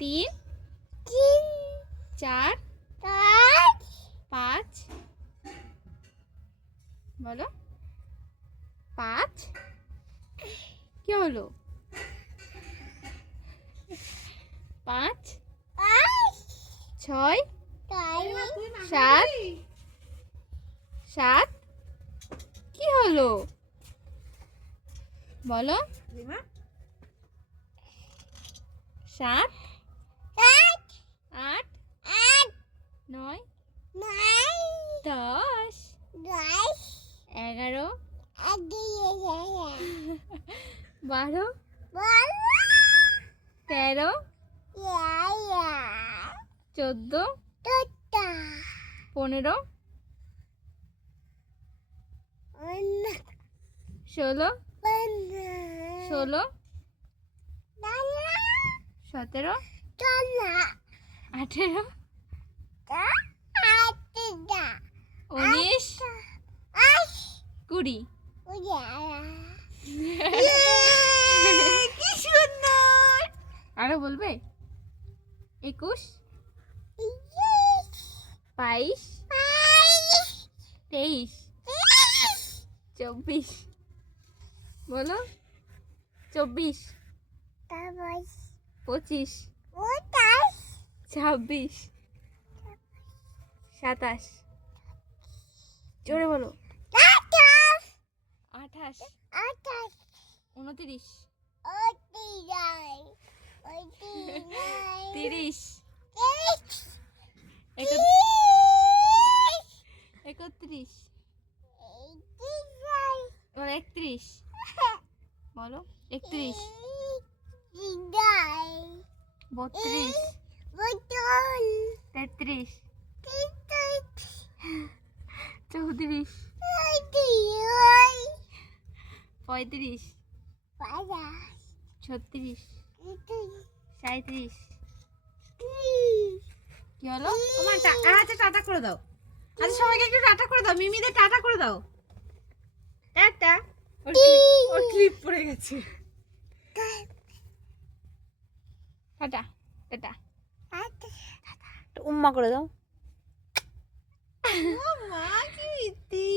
তিন, চার, পাঁচ, বলো। পাঁচ, কি হলো? পাঁচ, ছয়, সাত, সাত, কি হলো বলো? সাত, আট, নয়, 10, 11, 12, 13, 14, 15, 16, 17, 18, 19, 20। কি সুন্দর। আরো বলবে? 21, 22, 23, 24, বলো। 24, 25, 26, 27, জোরে বলো। 28, 29, 30, 31, এবার 31, বলো। 31, 32, 33, 34, 35, 36, 37, কি হলো? আমার আচ্ছা টাটা করে দাও। আচ্ছা সবাইকে একটু টাটা করে দাও। মিমিদের টাটা করে দাও। টাটা। ওর ক্লিপ পড়ে গেছে। Tata tata. উম্মা করে দাও। মা কি মিষ্টি।